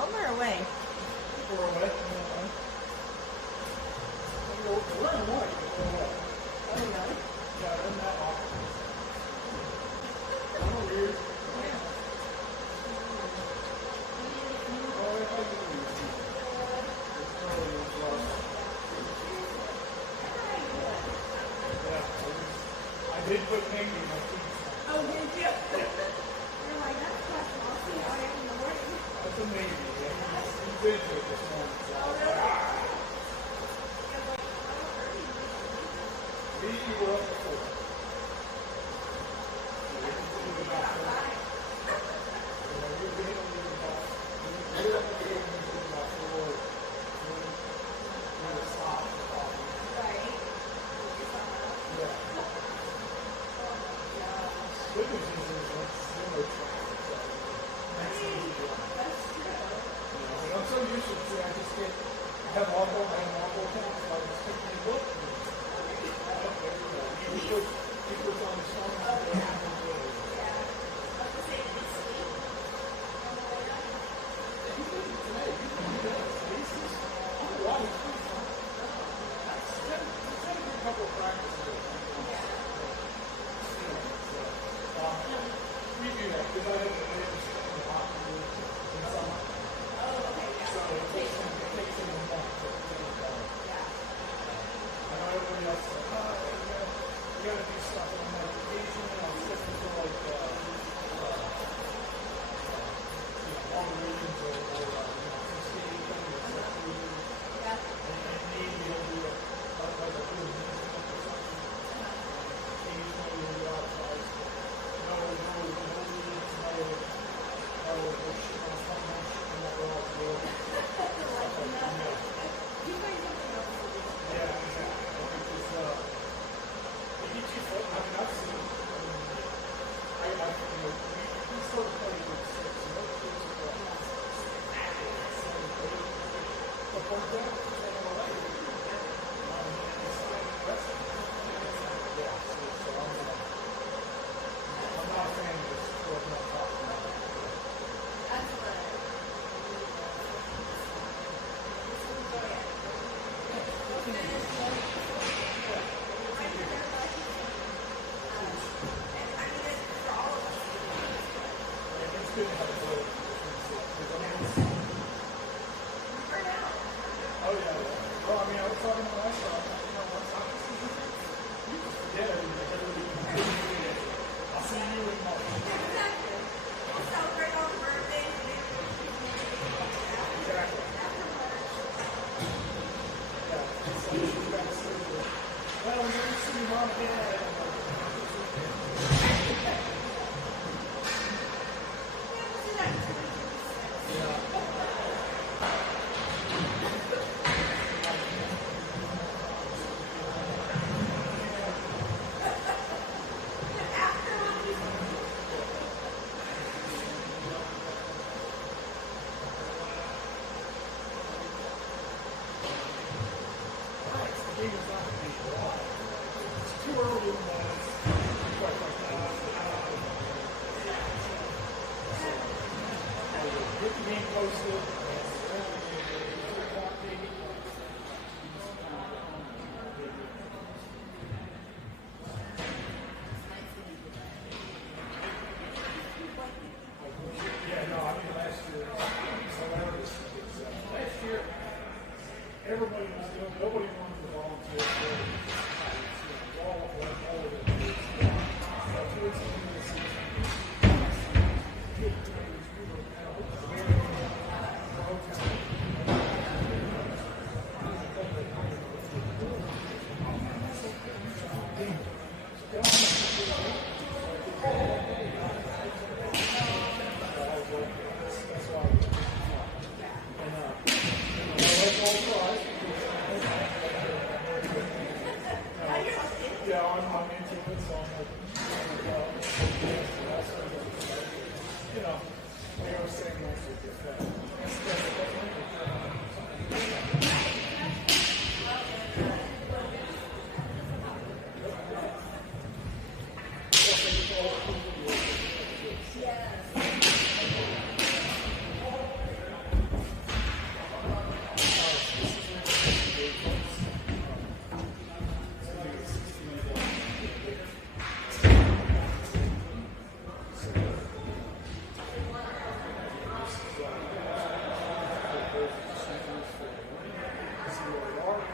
home or away? We're away. We're in Hawaii. We're away. Oh, really? Yeah, we're in that office. Kind of weird. Yeah. Oh, I think it's weird. It's really rough. Yeah, I did put paint in my feet. Oh, did you? You're like, that's special. I'll see how I am in the morning. That's amazing. Yeah. You did do it this morning. So I was like, ah. We were up at 4.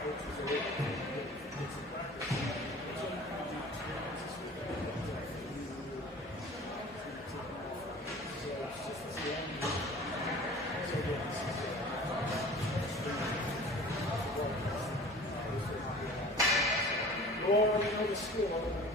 Or, you know, the school.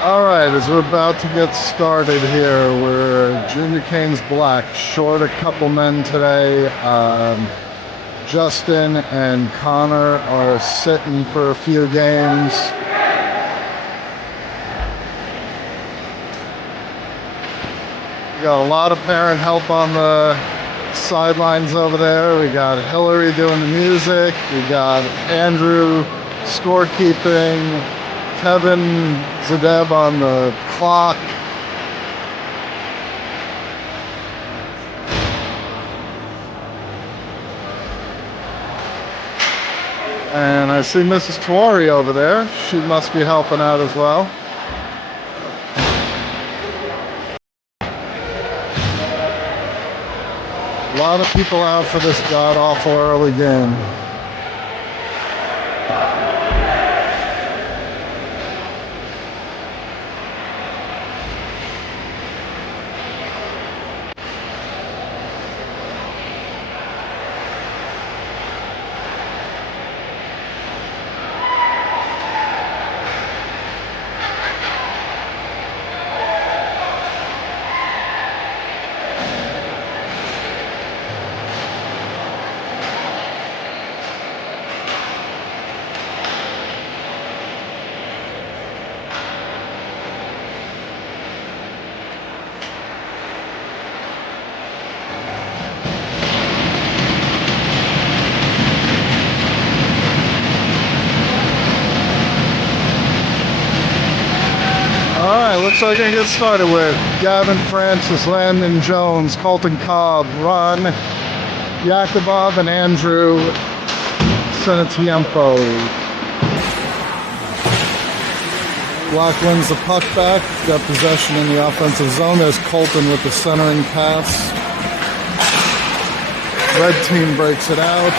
Alright, as we're about to get started here, we're Junior Canes Black, short a couple men today. Justin and Connor are sitting for a few games. We got a lot of parent help on the sidelines over there. We got Hillary doing the music. We got Andrew scorekeeping. Kevin Zadeb on the clock. And I see Mrs. Tuari over there. She must be helping out as well. A lot of people out for this god-awful early game. Alright, looks like I can get started with Gavin Francis, Landon Jones, Colton Cobb, Ron Yakubov, and Andrew Senatiempo. Black wins the puck back, got possession in the offensive zone. There's Colton with the centering pass. Red team breaks it out.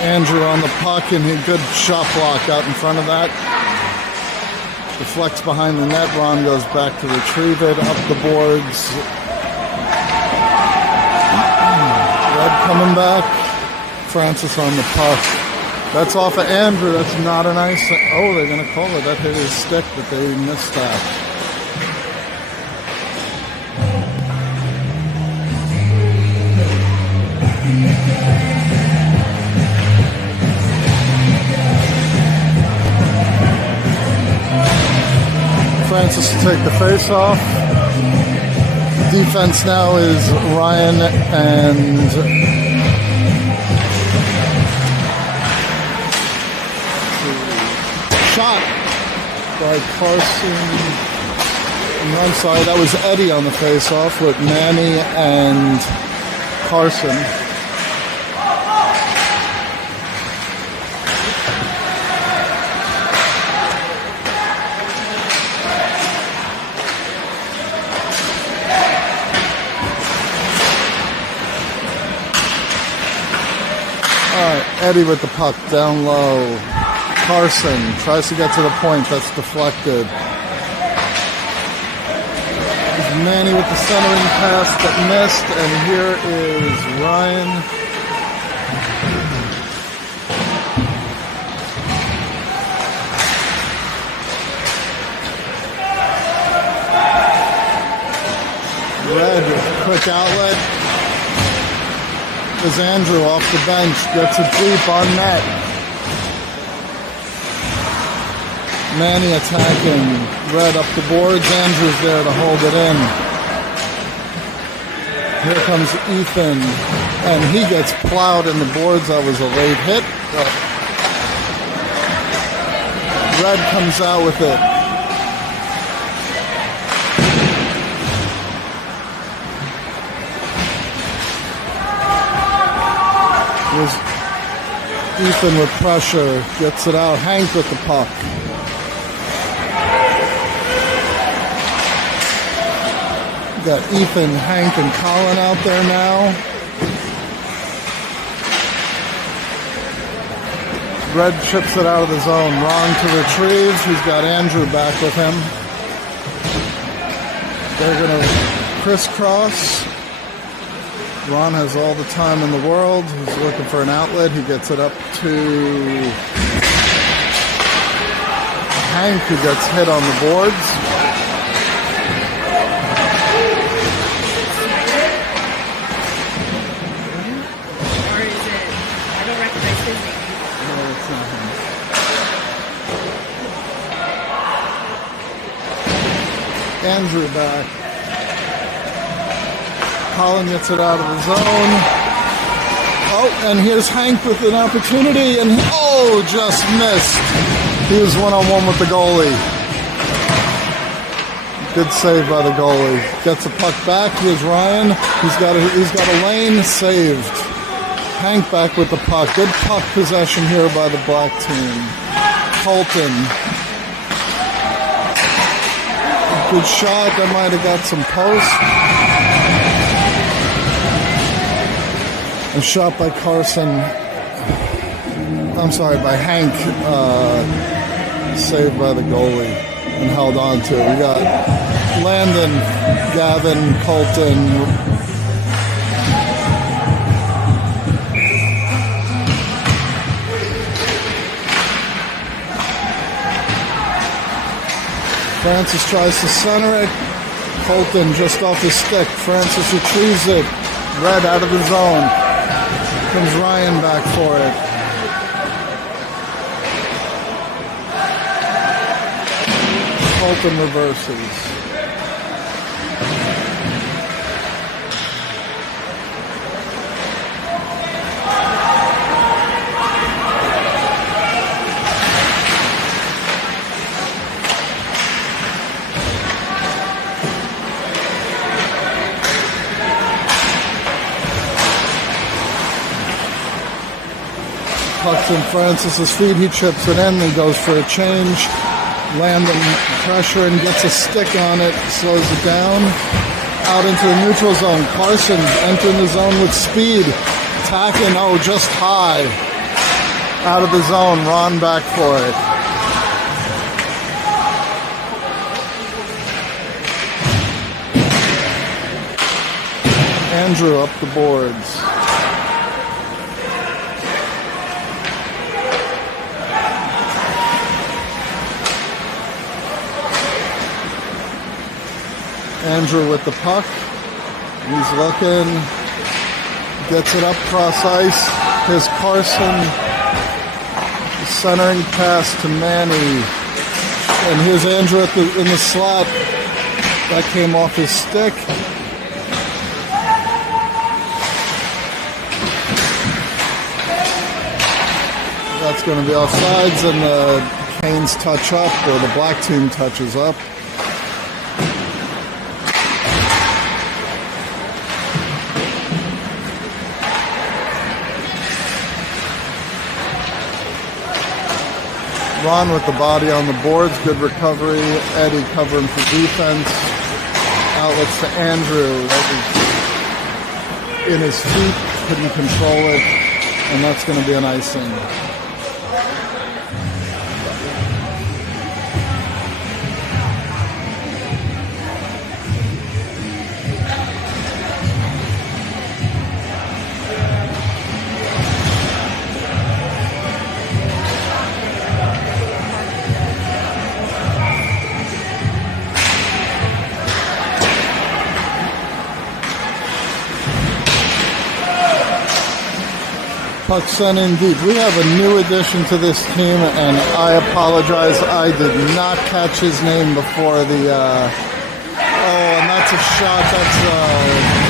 Andrew on the puck, and a good shot block out in front of that. Deflects behind the net. Ron goes back to retrieve it up the boards. Red coming back. Francis on the puck. That's off of Andrew. That's not a nice. Oh, they're going to call it. That hit his stick, but they missed that. Francis to take the face off. Defense now is Ryan and shot by Carson. I'm sorry, that was Eddie on the face off with Manny and Carson. Eddie with the puck down low. Carson tries to get to the point. That's deflected. There's Manny with the centering pass that missed. And here is Ryan. Red, quick outlet. Is Andrew off the bench, gets it deep on net. Manny attacking, Red up the boards, Andrew's there to hold it in. Here comes Ethan, and he gets plowed in the boards. That was a late hit, but Red comes out with it. Ethan with pressure, gets it out. Hank with the puck. Got Ethan, Hank, and Colin out there now. Red chips it out of the zone. Ron to retrieve. He's got Andrew back with him. They're going to crisscross. Ron has all the time in the world. He's looking for an outlet. He gets it up to Hank, who gets hit on the boards. Or is it? I don't recognize his name. No, it's not him. Andrew back. Colin gets it out of the zone. Oh, and here's Hank with an opportunity, and just missed. He was one-on-one with the goalie. Good save by the goalie. Gets the puck back. Here's Ryan. He's got a lane saved. Hank back with the puck. Good puck possession here by the black team. Colton. Good shot. That might have got some post. A shot by Carson. I'm sorry, by Hank. Saved by the goalie and held on to it. We got Landon, Gavin, Colton. Francis tries to center it. Colton just off his stick. Francis retrieves it. Red out of the zone. Comes Ryan back for it. Colton reverses. Puck's in Francis's feet. He chips it in and goes for a change. Landon pressure and gets a stick on it. Slows it down. Out into the neutral zone. Carson entering the zone with speed. Attacking. Just high. Out of the zone. Ron back for it. Andrew up the boards. Andrew with the puck. He's looking. Gets it up cross ice. Here's Carson. Centering pass to Manny. And here's Andrew in the slot. That came off his stick. That's going to be offsides, and the Canes touch up, or the black team touches up. Ron with the body on the boards, good recovery. Eddie covering for defense. Outlets to Andrew. That was in his feet, couldn't control it, and that's going to be an icing. Puck sent in deep. We have a new addition to this team, and I apologize. I did not catch his name before the. And that's a shot. That's a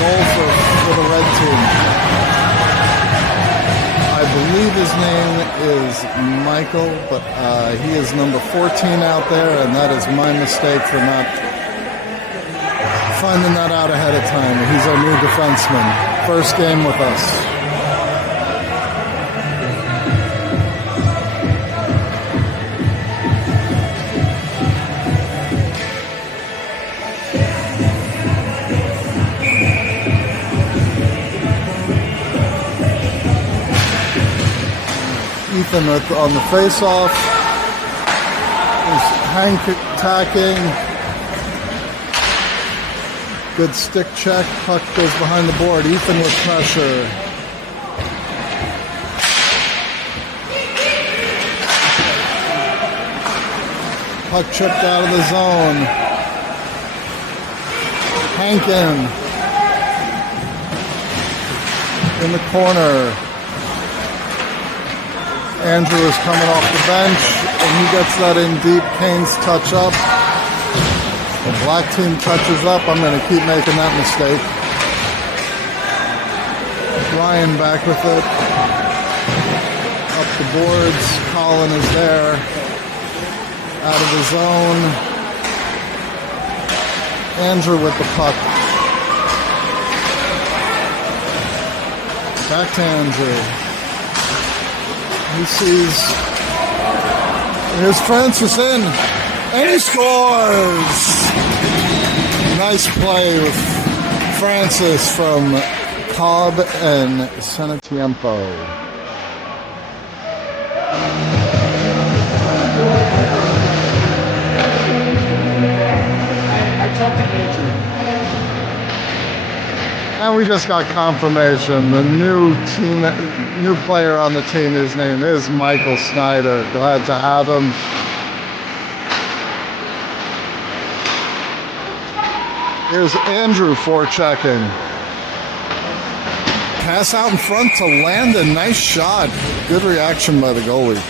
goal for the red team. I believe his name is Michael, but he is number 14 out there, and that is my mistake for not finding that out ahead of time. He's our new defenseman. First game with us. Ethan on the face-off. There's Hank attacking. Good stick check. Puck goes behind the board. Ethan with pressure. Puck chipped out of the zone. Hankin in the corner. Andrew is coming off the bench, and he gets that in deep. Kane's touch up. The black team touches up. I'm going to keep making that mistake. Ryan back with it. Up the boards. Colin is there. Out of the zone. Andrew with the puck. Back to Andrew. He sees. Here's Francis in. And he scores! Nice play with Francis from Cobb and Senatiempo. And we just got confirmation. The new player on the team, his name is Michael Snyder. Glad to have him. Here's Andrew forechecking. Pass out in front to Landon. Nice shot. Good reaction by the goalie.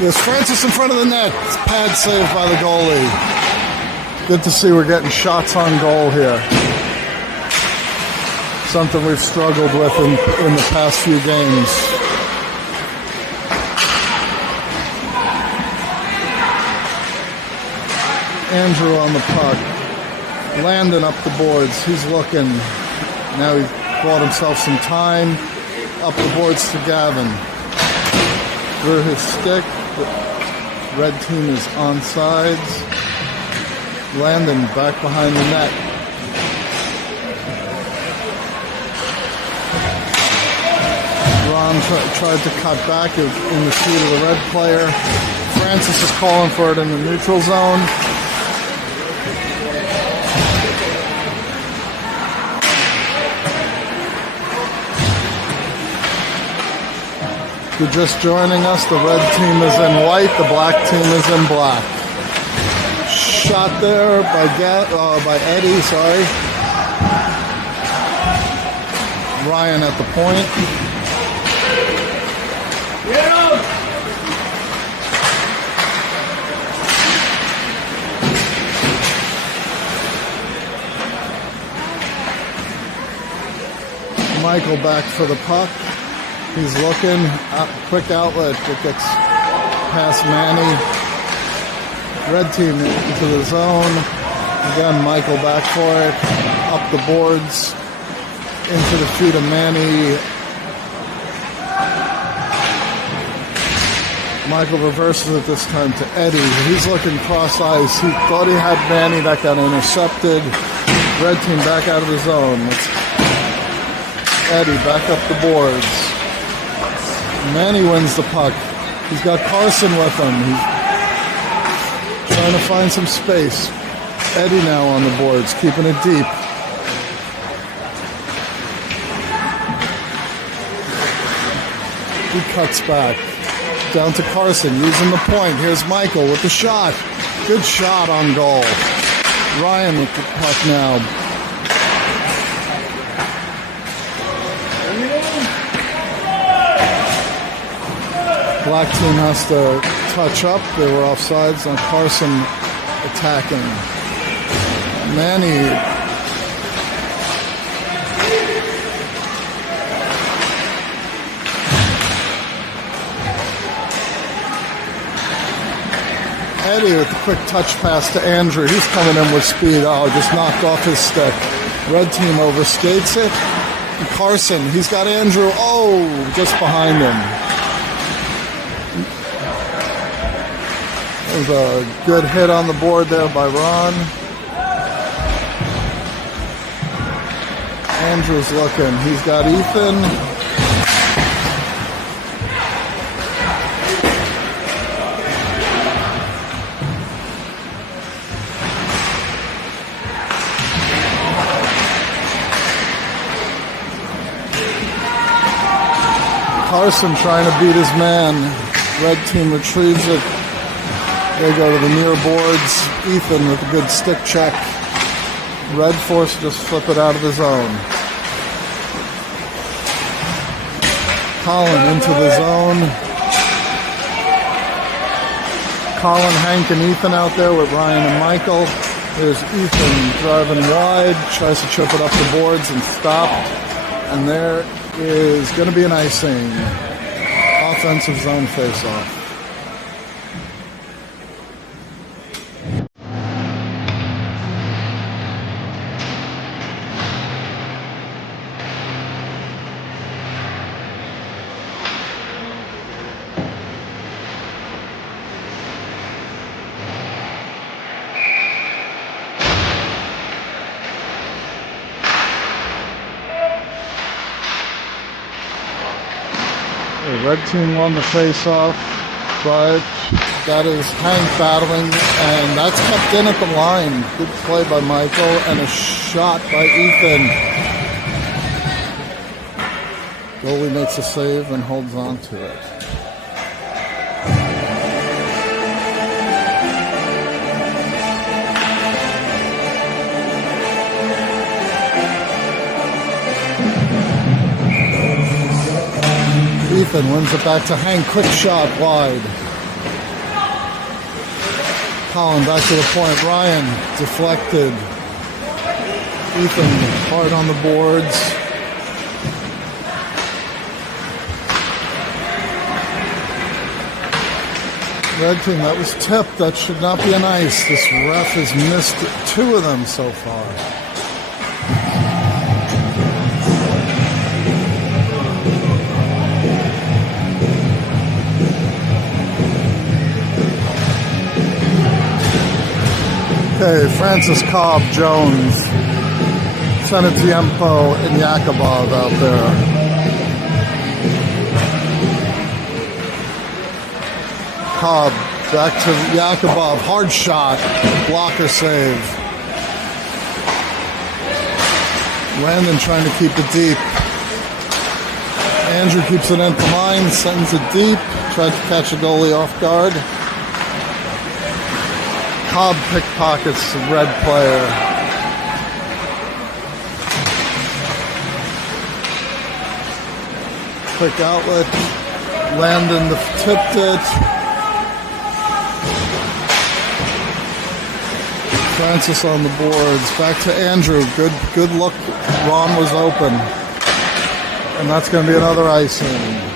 There's Francis in front of the net. Pad saved by the goalie. Good to see we're getting shots on goal here. Something we've struggled with in the past few games. Andrew on the puck. Landon up the boards. He's looking. Now he's bought himself some time. Up the boards to Gavin. Through his stick. The red team is on sides. Landon back behind the net. Ron tried to cut back in the feet of the red player. Francis is calling for it in the neutral zone. If you're just joining us, the red team is in white, the black team is in black. Shot there by Eddie, sorry. Ryan at the point. Yeah. Michael back for the puck. He's looking. Quick outlet. It gets past Manny. Red team into the zone. Again, Michael back for it. Up the boards. Into the feet of Manny. Michael reverses it this time to Eddie. He's looking cross ice. He thought he had Manny. That got intercepted. Red team back out of the zone. Eddie back up the boards. Manny wins the puck. He's got Carson with him. He's trying to find some space. Eddie now on the boards, keeping it deep. He cuts back. Down to Carson, using the point. Here's Michael with the shot. Good shot on goal. Ryan with the puck now. Black team has to touch up. They were offsides on Carson attacking. Manny. Eddie with the quick touch pass to Andrew. He's coming in with speed. Oh, just knocked off his stick. Red team overskates it. And Carson, he's got Andrew. Oh, just behind him. There's a good hit on the board there by Ron. Andrew's looking. He's got Ethan. Carson trying to beat his man. Red team retrieves it. They go to the near boards. Ethan with a good stick check. Red force just flip it out of the zone. Colin into the zone. Colin, Hank, and Ethan out there with Ryan and Michael. There's Ethan driving wide, tries to chip it up the boards and stop. And there is going to be an icing. Offensive zone face-off. The red team won the face-off, but that is Hank battling, and that's kept in at the line. Good play by Michael, and a shot by Ethan. Goalie makes a save and holds on to it. Ethan wins it back to Hank. Quick shot wide. Colin back to the point. Ryan deflected. Ethan hard on the boards. Red team, that was tipped. That should not be an ice. This ref has missed 2 of them so far. Okay, Francis Cobb, Jones, Senatiempo, and Yakubov out there. Cobb back to Yakubov, hard shot, blocker save. Landon trying to keep it deep. Andrew keeps it into line, sends it deep, tried to catch a goalie off guard. Cobb pickpockets the red player. Quick outlet. Landon tipped it. Francis on the boards. Back to Andrew. Good look. Ron was open. And that's going to be another icing.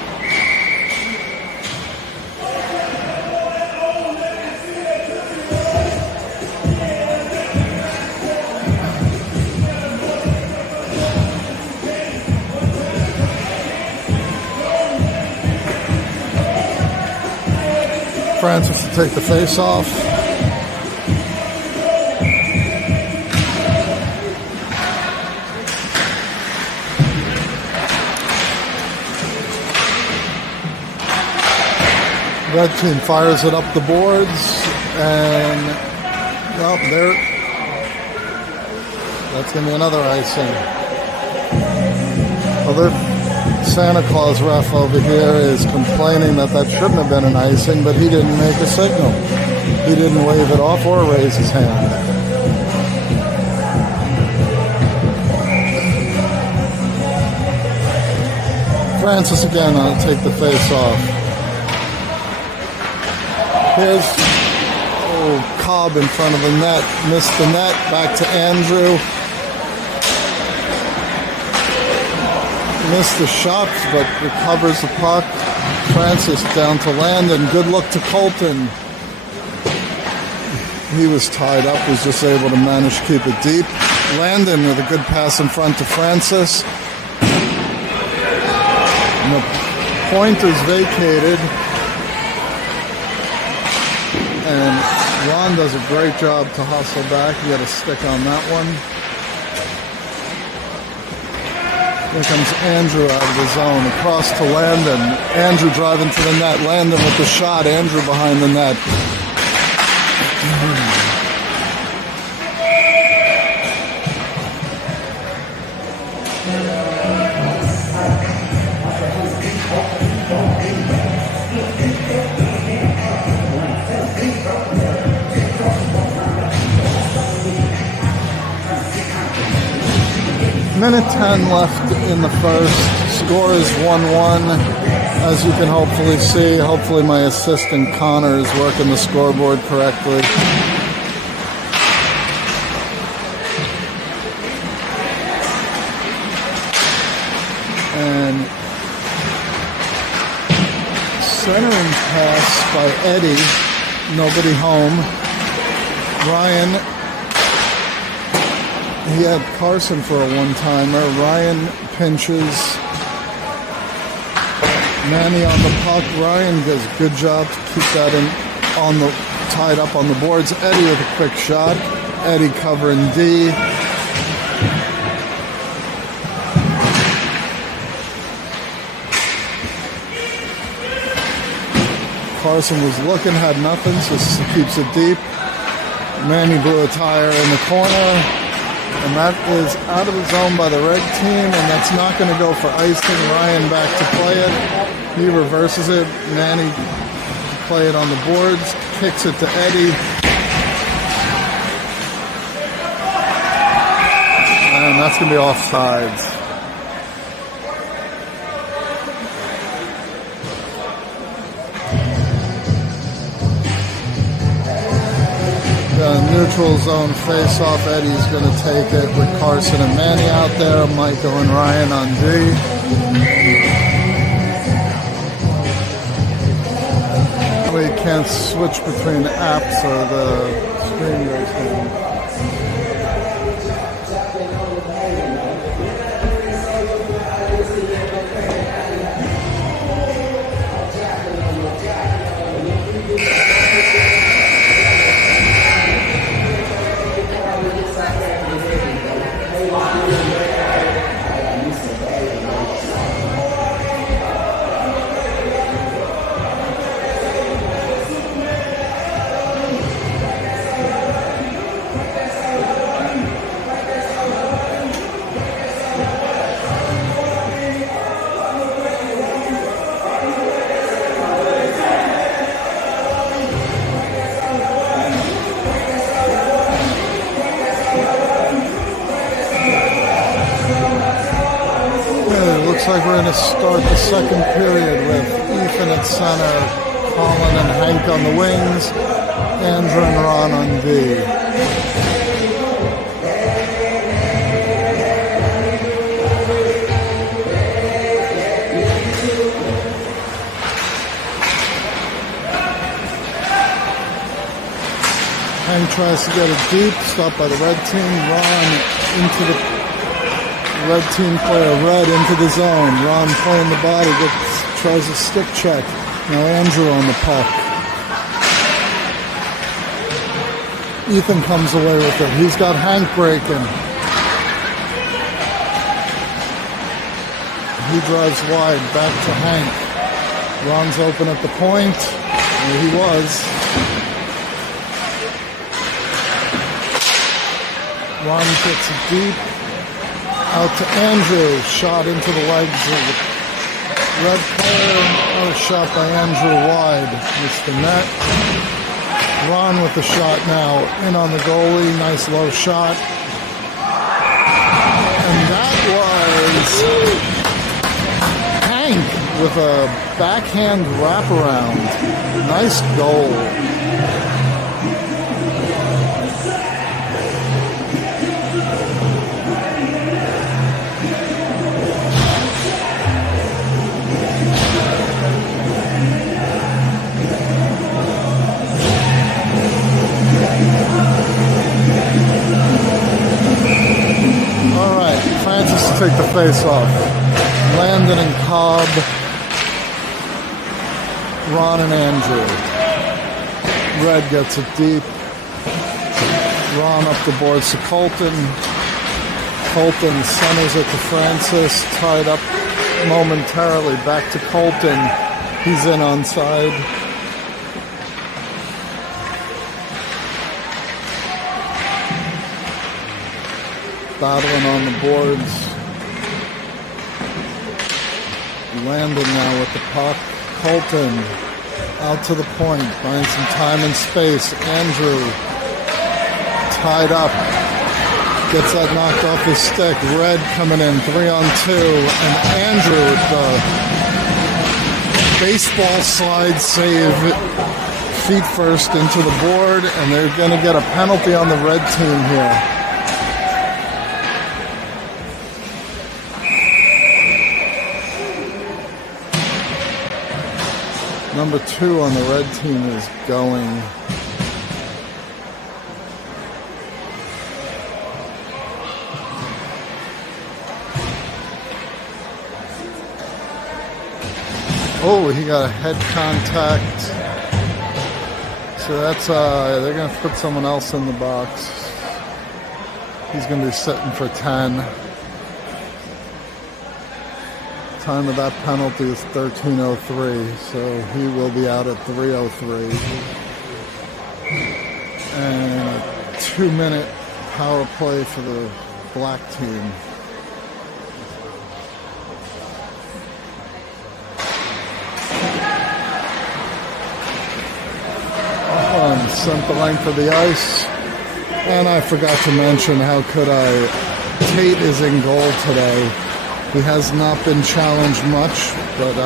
Francis to take the face off. Red team fires it up the boards, and well, there. That's going to be another icing. Other Santa Claus ref over here is complaining that shouldn't have been an icing, but he didn't make a signal. He didn't wave it off or raise his hand. Francis again on take the face off. Here's Cobb in front of the net, missed the net, back to Andrew. Missed the shot, but recovers the puck. Francis down to Landon. Good look to Colton. He was tied up, was just able to manage to keep it deep. Landon with a good pass in front to Francis. And the point is vacated. And Ron does a great job to hustle back. He got a stick on that one. Here comes Andrew out of the zone, across to Landon. Andrew driving to the net. Landon with the shot. Andrew behind the net. Minute 10 left in the first. Score is 1-1. As you can hopefully see, hopefully my assistant Connor is working the scoreboard correctly. And centering pass by Eddie. Nobody home. Ryan, he had Carson for a one-timer. Ryan pinches. Manny on the puck. Ryan does a good job to keep that tied up on the boards. Eddie with a quick shot. Eddie covering D. Carson was looking, had nothing, so keeps it deep. Manny blew a tire in the corner, and that is out of the zone by the red team, and that's not going to go for icing. Ryan back to play it. He reverses it. Manny to play it on the boards, kicks it to Eddie. And that's going to be offsides. Neutral zone face-off. Eddie's going to take it with Carson and Manny out there. Michael and Ryan on D. We can't switch between apps or the screen goes down. Looks like we're going to start the second period with Ethan at center, Colin and Hank on the wings, Andrew and Ron on D. Hank tries to get it deep, stopped by the red team. Ron into the red team player, Red into the zone. Ron playing the body, tries a stick check. Now Andrew on the puck. Ethan comes away with it. He's got Hank breaking. He drives wide, back to Hank. Ron's open at the point. There he was. Ron gets it deep. Out to Andrew, shot into the legs of the red player. Oh, shot by Andrew wide. Missed the net. Ron with the shot now. In on the goalie. Nice low shot. And that was Hank with a backhand wraparound. Nice goal. Francis to take the face off. Landon and Cobb. Ron and Andrew. Red gets it deep. Ron up the boards to Colton. Colton centers it to Francis. Tied up momentarily. Back to Colton. He's in onside. Battling on the boards. Landon now with the puck. Colton out to the point, buying some time and space. Andrew tied up. Gets that knocked off his stick. Red coming in 3-on-2. And Andrew with the baseball slide save. Feet first into the board. And they're going to get a penalty on the red team here. Number 2 on the red team is going. Oh, he got a head contact. So that's, they're going to put someone else in the box. He's going to be sitting for 10. Time of that penalty is 13:03, so he will be out at 3:03. And a 2-minute power play for the black team. Sent the length of the ice. And I forgot to mention, how could I? Tate is in goal today. He has not been challenged much, but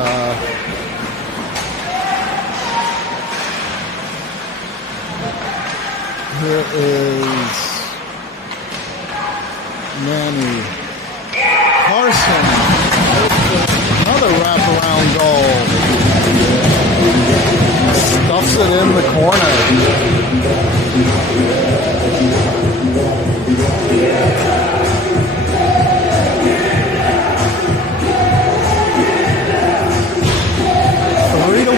here is Manny. Carson. Another wraparound goal. Stuffs it in the corner. Three to 1.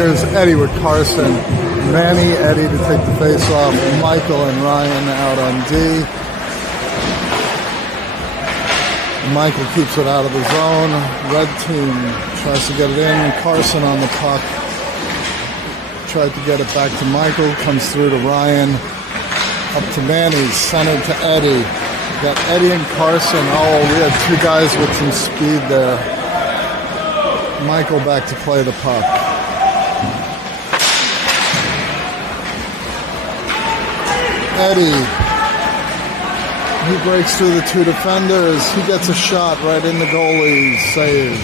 Here's Eddie with Carson. Manny, Eddie to take the face off. Michael and Ryan out on D. Michael keeps it out of the zone. Red team tries to get it in. Carson on the puck. Tried to get it back to Michael. Comes through to Ryan. Up to Manny. Centered to Eddie. Got Eddie and Carson. Oh, we had 2 guys with some speed there. Michael back to play the puck. Eddie, he breaks through the 2 defenders. He gets a shot right in the goalie. Saved.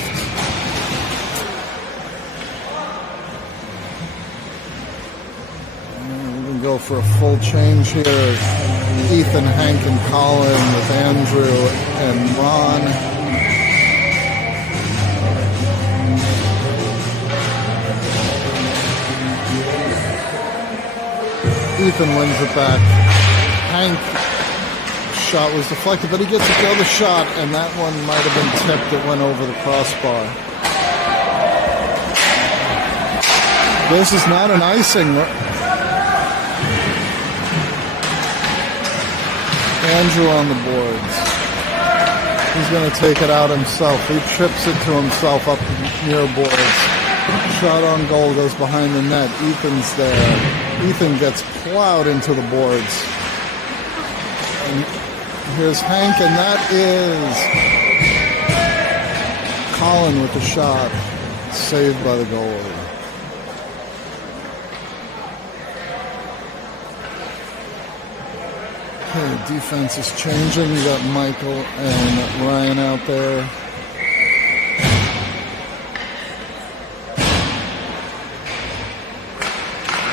And we can go for a full change here. Ethan, Hank, and Colin with Andrew and Ron. Ethan wins it back. Hank shot was deflected, but he gets the other shot, and that one might have been tipped. It went over the crossbar. This is not an icing. Andrew on the boards. He's going to take it out himself. He trips it to himself up near boards. Shot on goal, goes behind the net. Ethan's there. Ethan gets plowed into the boards. And here's Hank, and that is Colin with the shot. Saved by the goalie. Okay, defense is changing. We got Michael and Ryan out there.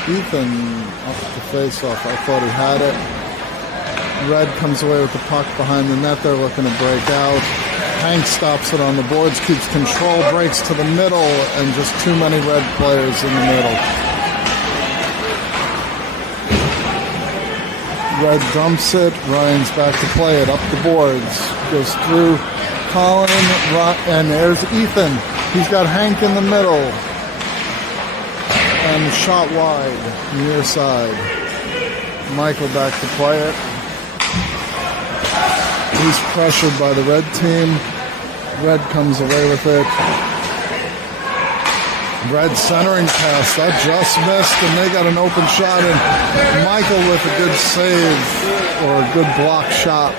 Ethan off the face-off. I thought he had it. Red comes away with the puck behind the net. They're looking to break out. Hank stops it on the boards, keeps control, breaks to the middle, and just too many red players in the middle. Red dumps it. Ryan's back to play it up the boards. Goes through Colin, and there's Ethan. He's got Hank in the middle. And shot wide, near side. Michael back to play it. He's pressured by the red team. Red comes away with it. Red centering pass, that just missed, and they got an open shot, and Michael with a good save, or a good block shot.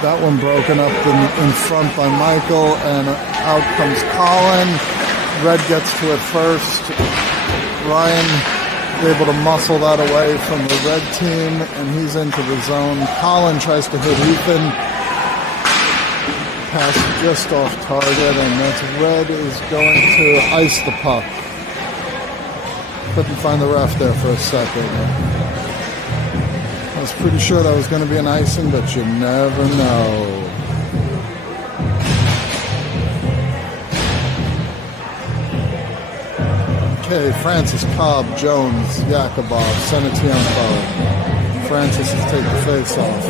That one broken up in front by Michael, and out comes Colin. Red gets to it first. Ryan able to muscle that away from the red team, and he's into the zone. Colin tries to hit Ethan. Pass just off target, and that's Red is going to ice the puck. Couldn't find the ref there for a second. I was pretty sure that was going to be an icing, but you never know. Okay, Francis, Cobb, Jones, Yakubov, Senatiempo. Francis has taken the face off.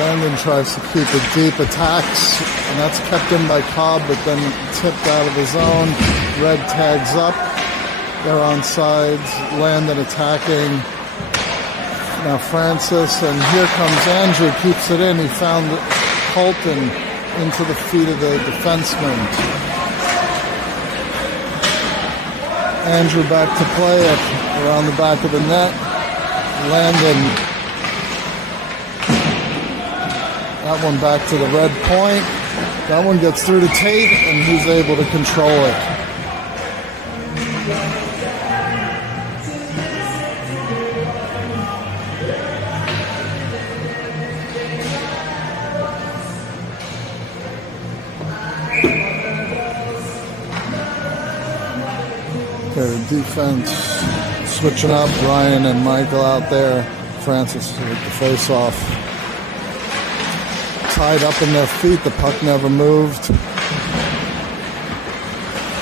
Landon tries to keep it deep, attacks, and that's kept in by Cobb, but then tipped out of the zone. Red tags up. They're on sides. Landon attacking. Now Francis, and here comes Andrew, keeps it in. He found Colton into the feet of the defenseman. Andrew back to play it around the back of the net. Landon. That one back to the red point. That one gets through to Tate, and he's able to control it. Okay, defense switching up. Ryan and Michael out there. Francis with the face-off. Tied up in their feet, the puck never moved.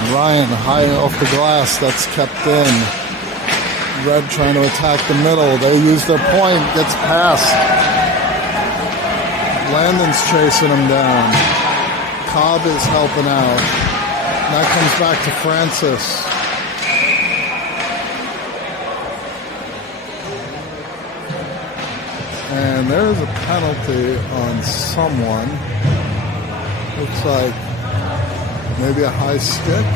Ryan high off the glass, that's kept in. Red trying to attack the middle. They use their point, gets past. Landon's chasing him down. Cobb is helping out. And that comes back to Francis. And there's a penalty on someone. Looks like maybe a high stick.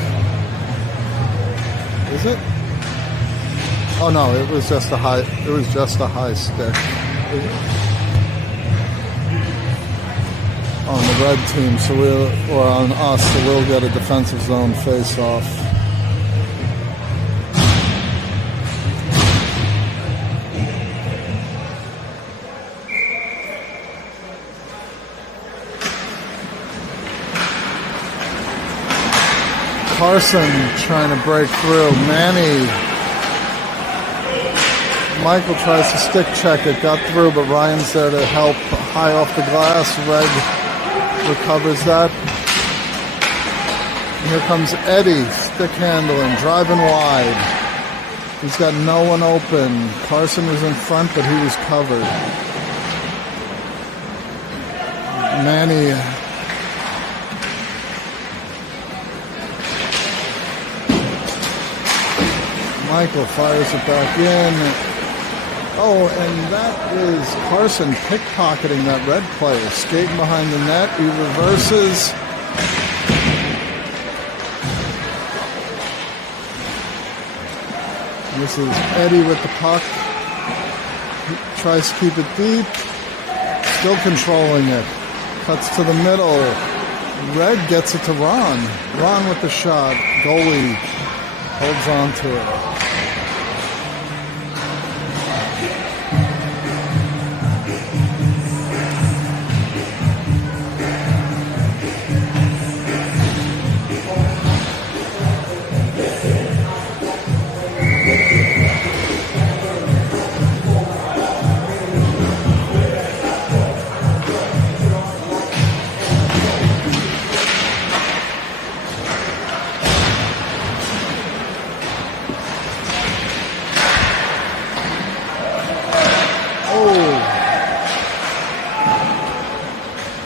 Is it? Oh no, it was just a high stick. On the red team, or on us, so we'll get a defensive zone face-off. Carson trying to break through. Michael tries to stick check it, got through, but Ryan's there to help high off the glass. Red recovers that. And here comes Eddie, stick handling, driving wide. He's got no one open. Carson was in front, but he was covered. Michael fires it back in. Oh, and that is Carson pickpocketing that red player. Skating behind the net. He reverses. This is Eddie with the puck. He tries to keep it deep. Still controlling it. Cuts to the middle. Red gets it to Ron. Ron with the shot. Goalie holds on to it.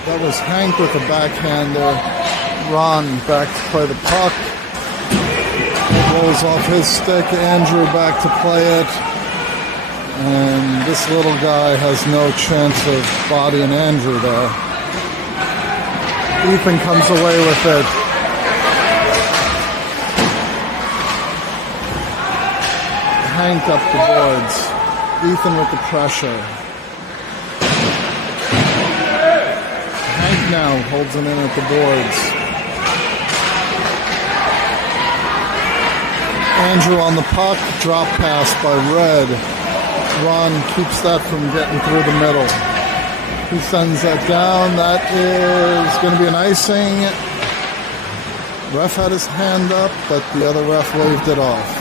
That was Hank with a backhander. Ron back to play the puck. rolls off his stick. Andrew back to play it. And this little guy has no chance of bodying Andrew there. Ethan comes away with it. Hank up the boards. Ethan with the pressure. Hank now holds it in at the boards. Andrew on the puck. Drop pass by Red. Ron keeps that from getting through the middle. He sends that down. That is going to be an icing. Ref had his hand up, but the other ref waved it off.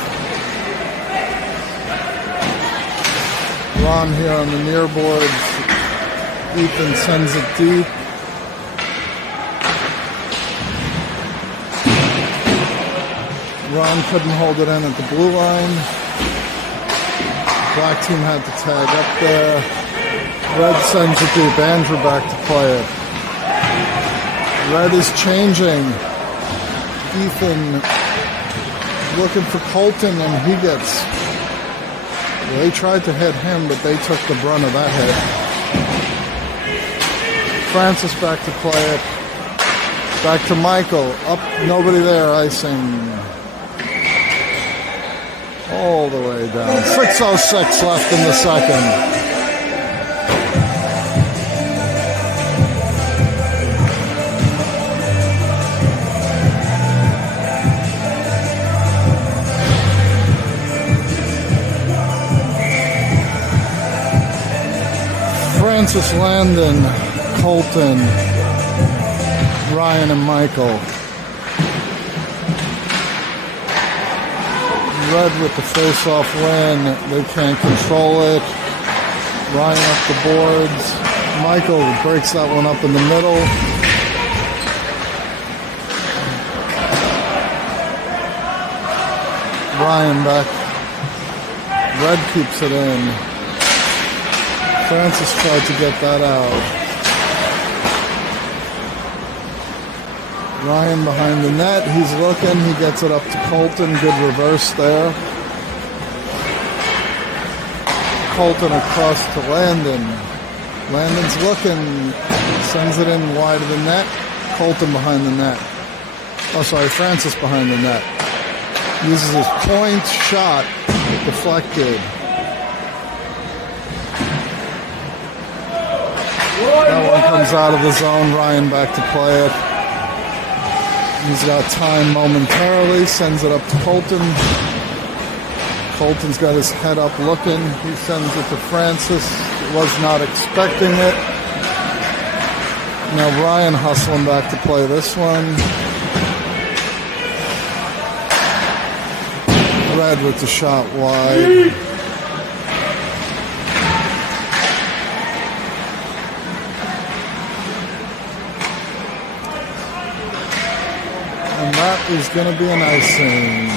Ron here on the near boards. Ethan sends it deep. Ron couldn't hold it in at the blue line. Black team had to tag up there. Red sends it deep. Andrew back to play it. Red is changing. Ethan looking for Colton, and he gets... They tried to hit him, but they took the brunt of that hit. Francis back to play it. Back to Michael. Up, nobody there, icing. All the way down. 6:06 left in the second. Francis, Landon, Colton, Ryan, and Michael. Red with the face-off win. They can't control it. Ryan up the boards. Michael breaks that one up in the middle. Ryan back. Red keeps it in. Francis tried to get that out. Ryan behind the net. He's looking. He gets it up to Colton. Good reverse there. Colton across to Landon. Landon's looking. Sends it in wide of the net. Colton behind the net. Oh, sorry. Francis behind the net. Uses his point shot. Deflected. That one comes out of the zone. Ryan back to play it. He's got time momentarily. Sends it up to Colton. Colton's got his head up looking. He sends it to Francis. Was not expecting it. Now Ryan hustling back to play this one. Red with the shot wide. And that is going to be an icing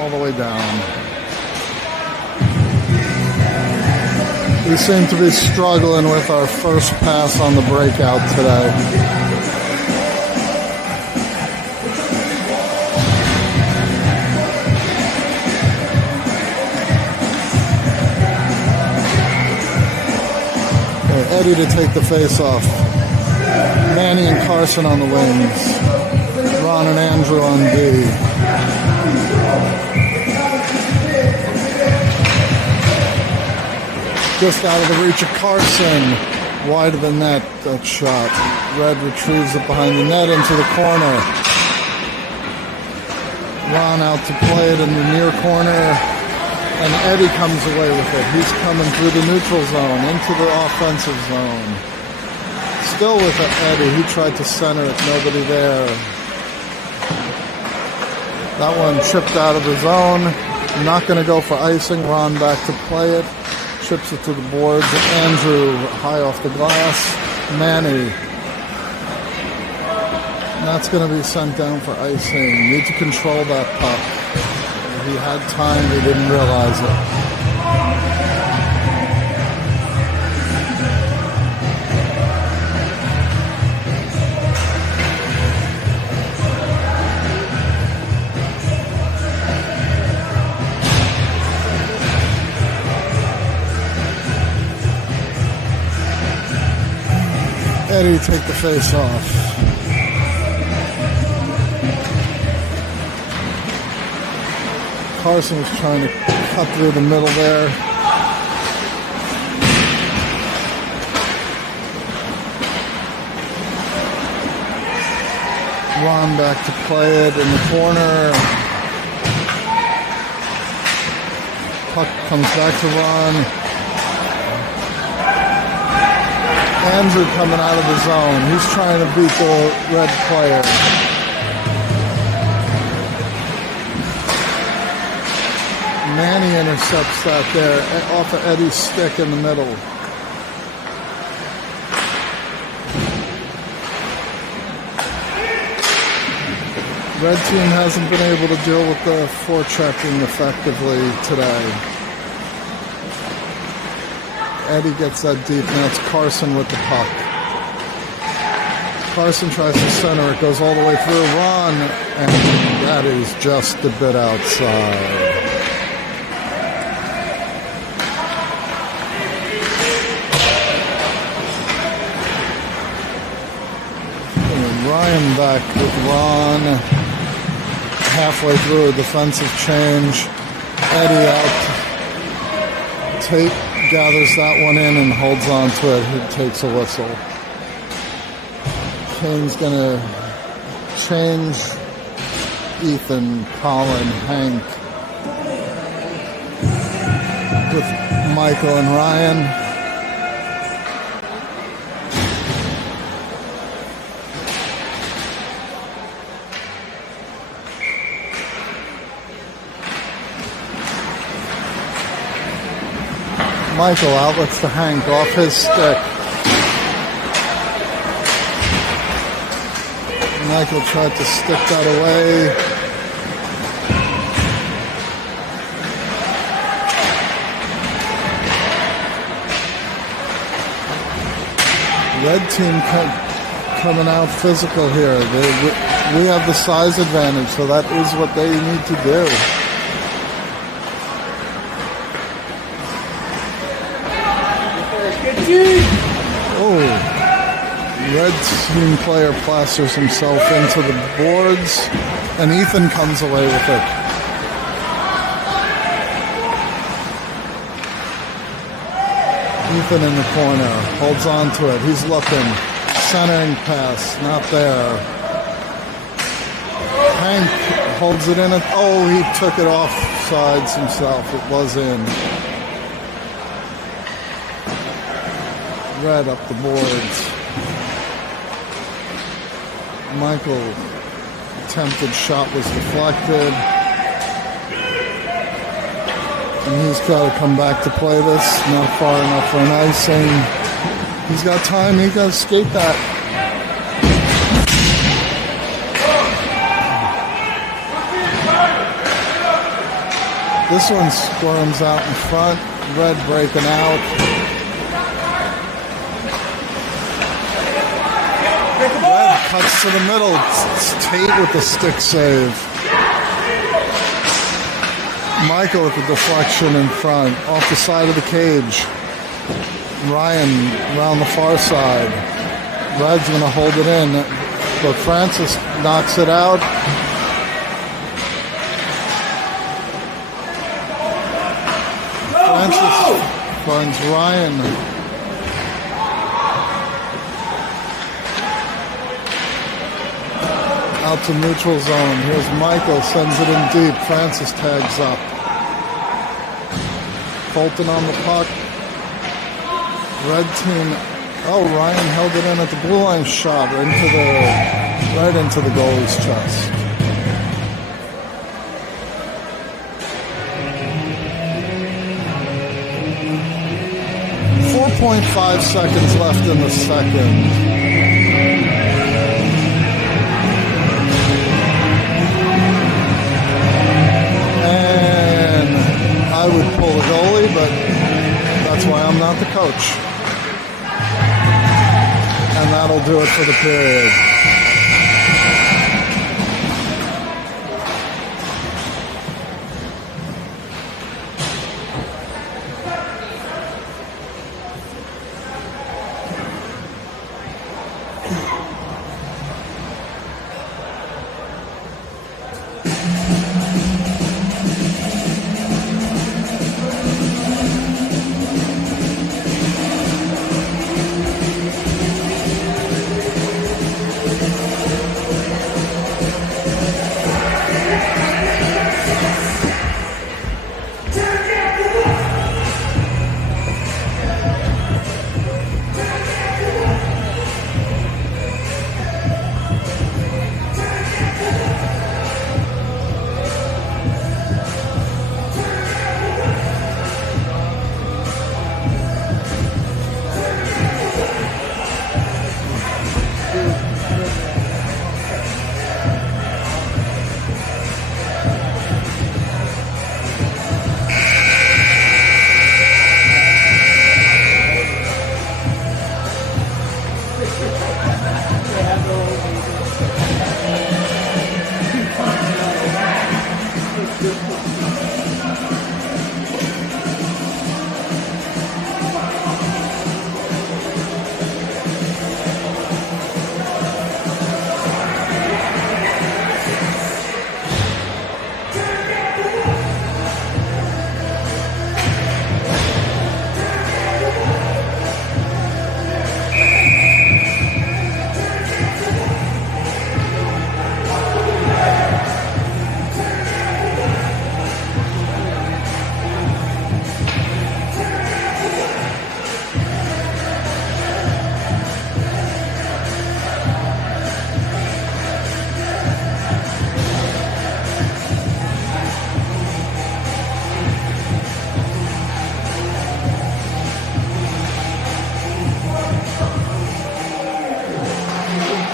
all the way down. We seem to be struggling with our first pass on the breakout today. Okay, Eddie to take the face off. Manny and Carson on the wings. Ron and Andrew on D. Just out of the reach of Carson. Wide of the net, that shot. Red retrieves it behind the net into the corner. Ron out to play it in the near corner. And Eddie comes away with it. He's coming through the neutral zone, into the offensive zone. Still with it, Eddie. He tried to center it, nobody there. That one chipped out of the zone. Not going to go for icing. Ron back to play it. Chips it to the boards. Andrew high off the glass. Manny. That's going to be sent down for icing. Need to control that puck. He had time. He didn't realize it. Eddie take the face off. Carson was trying to cut through the middle there. Ron back to play it in the corner. Puck comes back to Ron. Andrew coming out of the zone. He's trying to beat the red player. Manny intercepts that there off of Eddie's stick in the middle. Red team hasn't been able to deal with the forechecking effectively today. Eddie gets that deep, and that's Carson with the puck. Carson tries to center it, goes all the way through Ron, and that is just a bit outside. And Ryan back with Ron. Halfway through a defensive change. Eddie out. Tate gathers that one in and holds on to it. He takes a whistle. Kane's gonna change Ethan, Colin, Hank with Michael and Ryan. Michael outlets to Hank off his stick. Michael tried to stick that away. Red team coming out physical here. We have the size advantage, so that is what they need to do. Oh, red team player plasters himself into the boards, and Ethan comes away with it. Ethan in the corner, holds on to it. He's looking, centering pass, not there. Hank holds it in. Oh, he took it off sides himself. It was in. Red up the boards. Michael attempted shot was deflected. And he's got to come back to play this. Not far enough for an icing. He's got time. He got to skate that. This one squirms out in front. Red breaking out. Red cuts to the middle. It's Tate with the stick save. Michael with the deflection in front, off the side of the cage. Ryan around the far side. Red's going to hold it in, but Francis knocks it out. Francis finds Ryan. Out to neutral zone. Here's Michael, sends it in deep. Francis tags up. Fulton on the puck. Red team. Oh, Ryan held it in at the blue line shot right into the goalie's chest. .5 seconds left in the second. I would pull the goalie, but that's why I'm not the coach. And that'll do it for the period.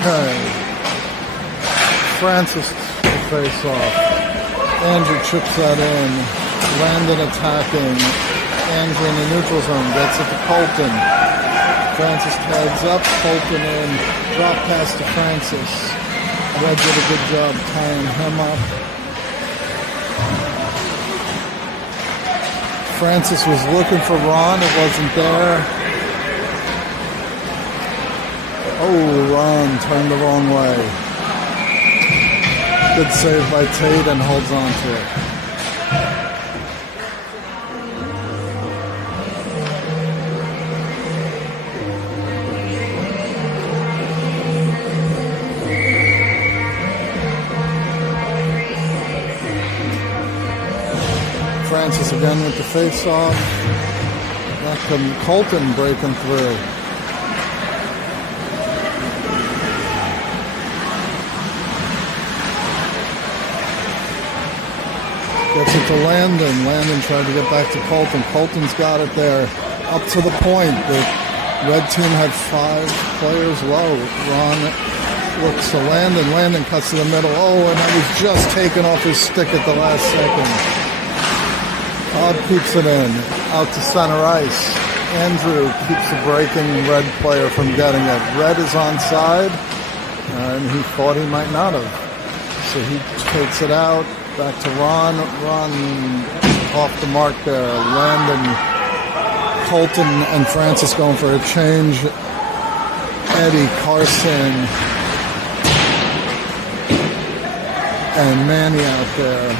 Okay. Francis face off. Andrew chips that in. Landon attacking. Andrew in the neutral zone. Gets it to Colton. Francis tags up. Colton in. Drop pass to Francis. Red did a good job tying him up. Francis was looking for Ron. It wasn't there. Oh, Ron turned the wrong way. Good save by Tate and holds on to it. Francis again with the face-off. That comes Colton breaking through. Gets it to Landon. Landon tried to get back to Colton. Colton's got it there. Up to the point. The red team had 5 players low. Ron looks to Landon. Landon cuts to the middle. Oh, and that was just taken off his stick at the last second. Todd keeps it in. Out to center ice. Andrew keeps the breaking red player from getting it. Red is onside, and he thought he might not have. So he takes it out. Back to Ron. Ron off the mark there. Landon, Colton, and Francis going for a change. Eddie, Carson, and Manny out there.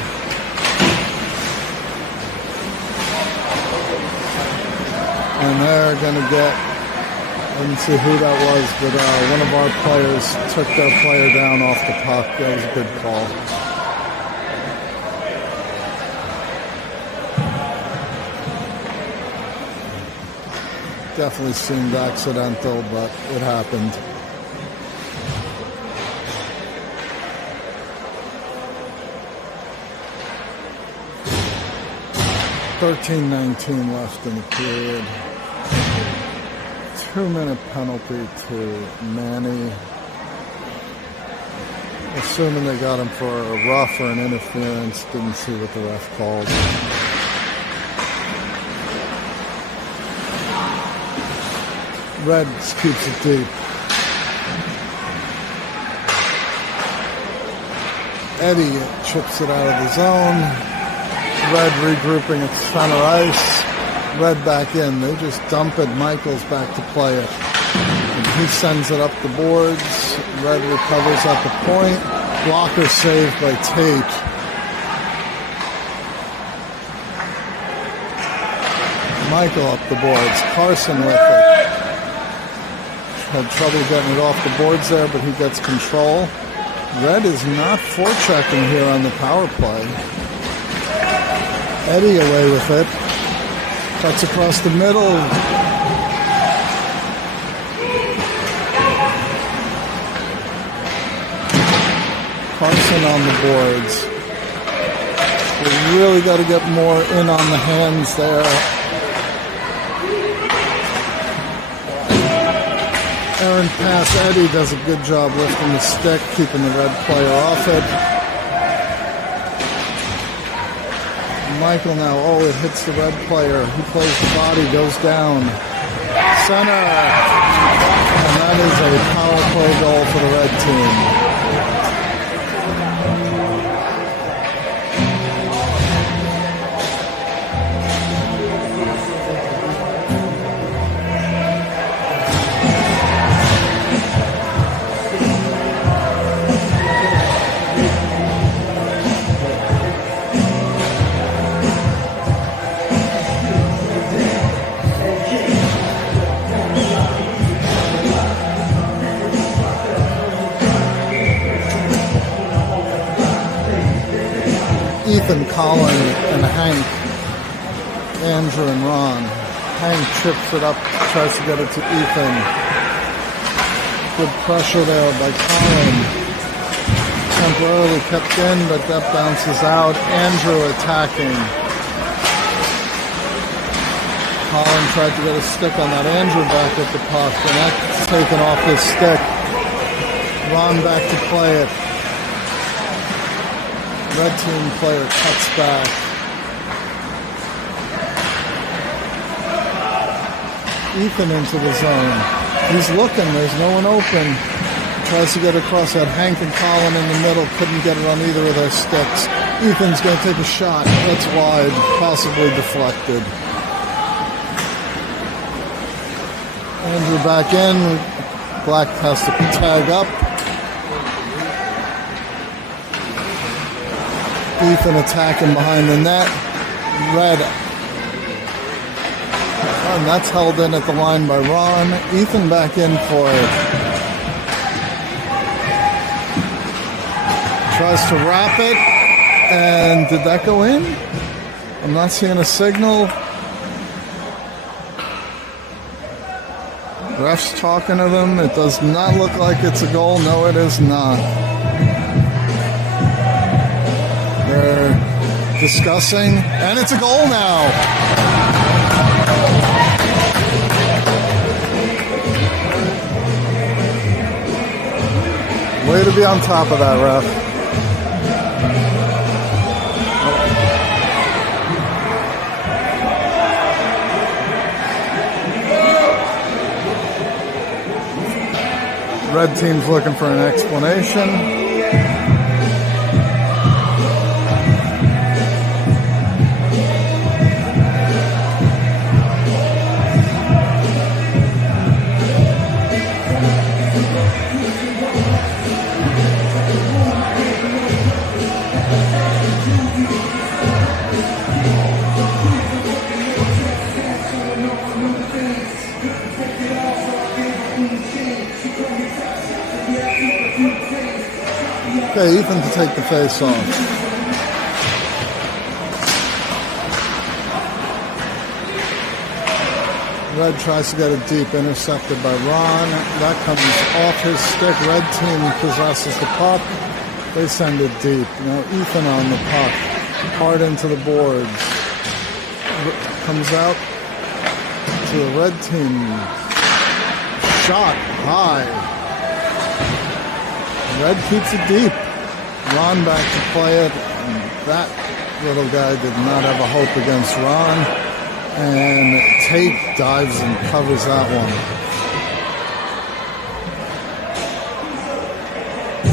And they're going to get, I didn't see who that was, but one of our players took their player down off the puck. That was a good call. Definitely seemed accidental, but it happened. $13:19 left in the period. 2-minute penalty to Manny. Assuming they got him for a rough or an interference. Didn't see what the ref called. Red keeps it deep. Eddie chips it out of the zone. Red regrouping at center ice. Red back in. They just dump it. Michaels back to play it. And he sends it up the boards. Red recovers at the point. Blocker saved by Tate. Michael up the boards. Carson with it. Had trouble getting it off the boards there, but he gets control. Red is not forechecking here on the power play. Eddie away with it. Cuts across the middle. Carson on the boards. We really got to get more in on the hands there. Aaron pass. Eddie does a good job lifting the stick, keeping the red player off it. Michael now, oh, it hits the red player. He plays the body, goes down. Center. And that is a power play goal for the red team. Ethan, Colin, and Hank, Andrew, and Ron. Hank trips it up, tries to get it to Ethan. Good pressure there by Colin. Temporarily kept in, but that bounces out. Andrew attacking. Colin tried to get a stick on that. Andrew back with the puck, and that's taken off his stick. Ron back to play it. Red team player cuts back. Ethan into the zone. He's looking, there's no one open. Tries to get across that. Hank and Colin in the middle, couldn't get it on either of their sticks. Ethan's going to take a shot. That's wide, possibly deflected. Andrew back in. Black has to tag up. Ethan attacking behind the net. Red. And that's held in at the line by Ron. Ethan back in for it. Tries to wrap it. And did that go in? I'm not seeing a signal. Ref's talking to them. It does not look like it's a goal. No, it is not. They're discussing, and it's a goal now. Way to be on top of that, ref. Red team's looking for an explanation. Okay, Ethan to take the face off. Red tries to get it deep, intercepted by Ron. That comes off his stick. Red team possesses the puck. They send it deep. Now Ethan on the puck. Hard into the boards. Comes out to the red team. Shot high. Red keeps it deep. Ron back to play it. And that little guy did not have a hope against Ron. And Tate dives and covers that one.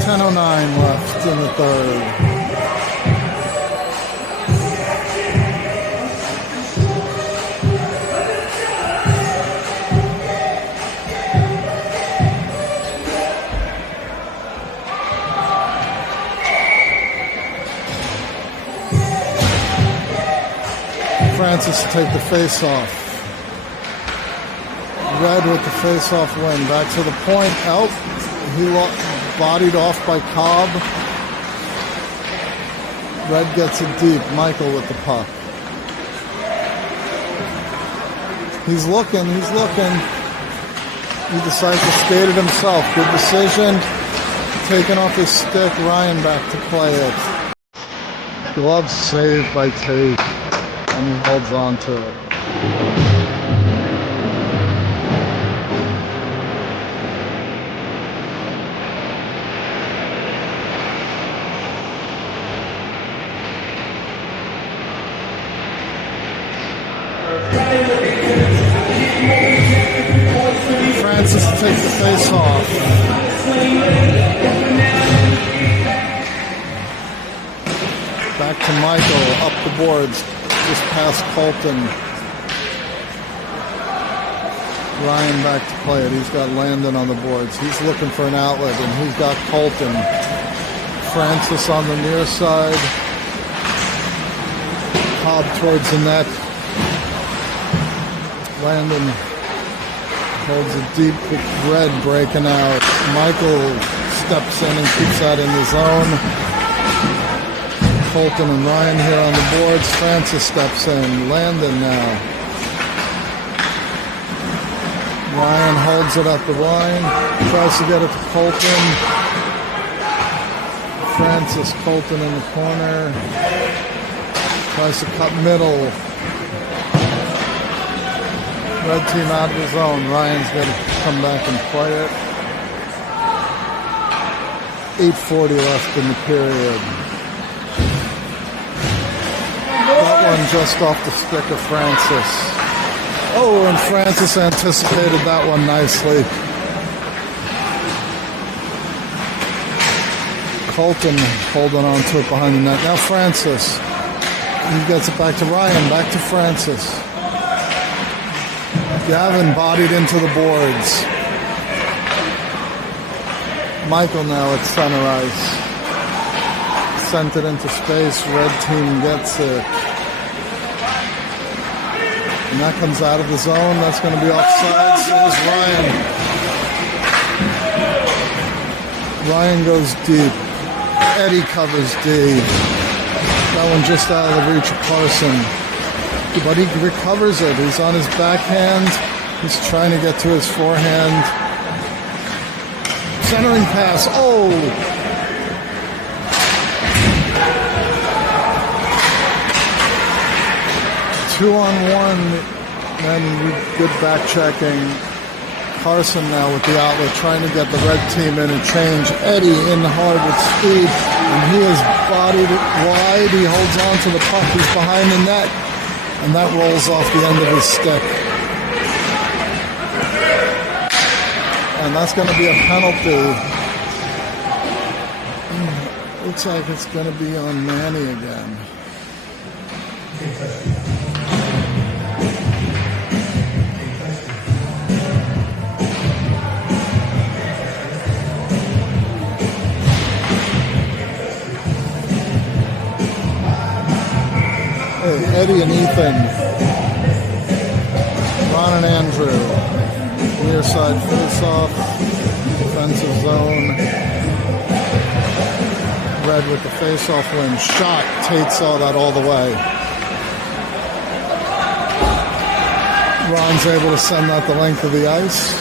10:09 left in the third. Francis to take the face-off. Red with the face-off win. Back to the point. Out. He bodied off by Cobb. Red gets it deep. Michael with the puck. He's looking. He's looking. He decides to skate it himself. Good decision. Taking off his stick. Ryan back to play it. Glove saved by Tate. And he holds on to it. Francis to take the face off. Back to Michael, up the boards. Just past Colton. Ryan back to play it. He's got Landon on the boards. He's looking for an outlet, and he's got Colton. Francis on the near side. Cobb towards the net. Landon holds it deep with Red breaking out. Michael steps in and keeps that in the zone. Colton and Ryan here on the boards. Francis steps in. Landon now. Ryan holds it up the line. Tries to get it to Colton. Francis, Colton in the corner. Tries to cut middle. Red team out of the zone. Ryan's going to come back and play it. 8:40 left in the period. That one just off the stick of Francis. Oh, and Francis anticipated that one nicely. Colton holding on to it behind the net. Now Francis. He gets it back to Ryan, back to Francis. Gavin bodied into the boards. Michael now at center ice. Sent it into space. Red team gets it. And that comes out of the zone. That's going to be offside. So is Ryan. Ryan goes deep. Eddie covers D. That one just out of the reach of Carson. But he recovers it. He's on his backhand. He's trying to get to his forehand. Centering pass. Oh! 2-on-1. And good back checking. Carson now with the outlet trying to get the red team in a change. Eddie in hard with speed. And he is bodied wide. He holds on to the puck. He's behind the net. And that rolls off the end of his stick. And that's going to be a penalty. Looks like it's going to be on Manny again. Eddie and Ethan, Ron and Andrew, near side face-off, defensive zone. Red with the face-off win. Shot. Tate saw that all the way. Ron's able to send that the length of the ice.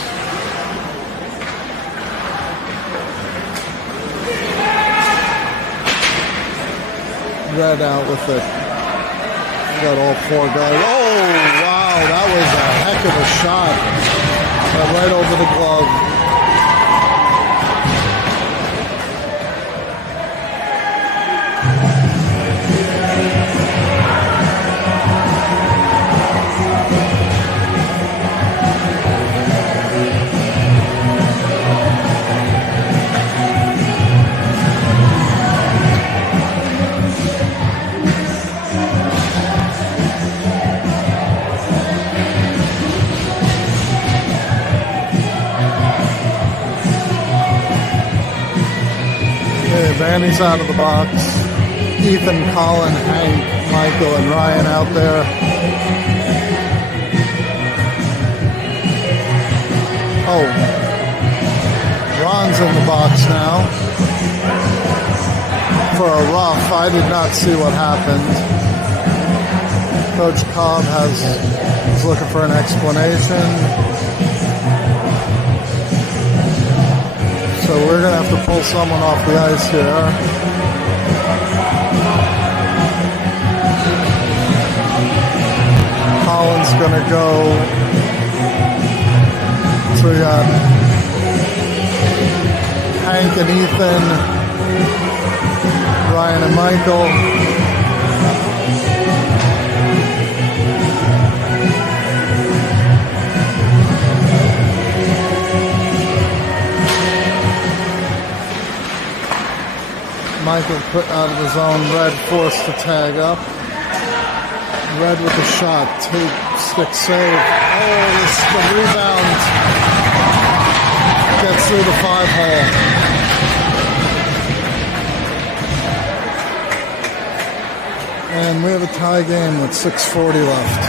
Red out with it. Got all four guys. Oh, wow, that was a heck of a shot. Right over the glove. Vanny's out of the box. Ethan, Colin, Hank, Michael, and Ryan out there. Oh, Ron's in the box now. For a rough, I did not see what happened. Coach Cobb is looking for an explanation. So we're going to have to pull someone off the ice here. Colin's going to go. So we got Hank and Ethan, Ryan and Michael. Michael put out of the zone. Red forced to tag up. Red with a shot. Tate stick save. Oh, the rebound gets through the 5-hole. And we have a tie game with 6:40 left.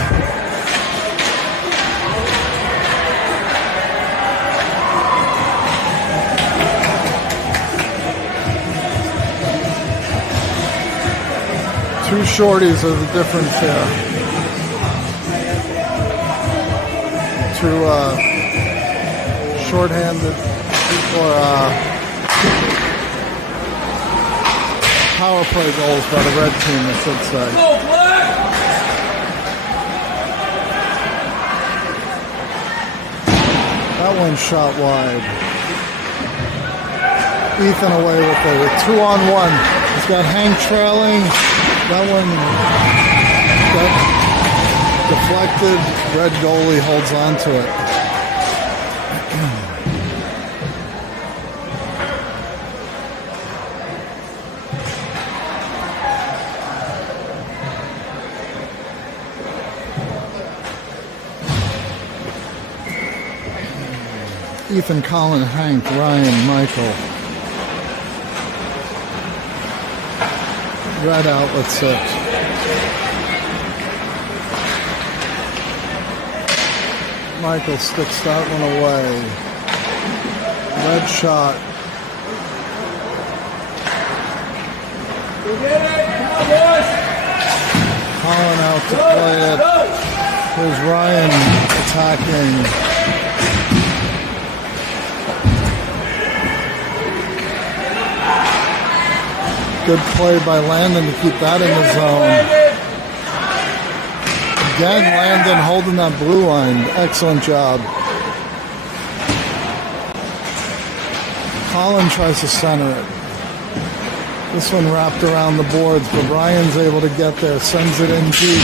Two shorties are the difference here. Two short-handed or power play goals by the red team, I should say. Go, Black! That one shot wide. Ethan away with it. 2-on-1. He's got Hank trailing. That one got deflected. Red goalie holds on to it. Ethan, Colin, Hank, Ryan, Michael. Red outlet 6. Michael sticks that one away. Red shot. Go get it! Come on, boys! Colin out to play it. Here's Ryan attacking. Good play by Landon to keep that in the zone. Again, Landon holding that blue line. Excellent job. Colin tries to center it. This one wrapped around the boards, but Ryan's able to get there. Sends it in deep.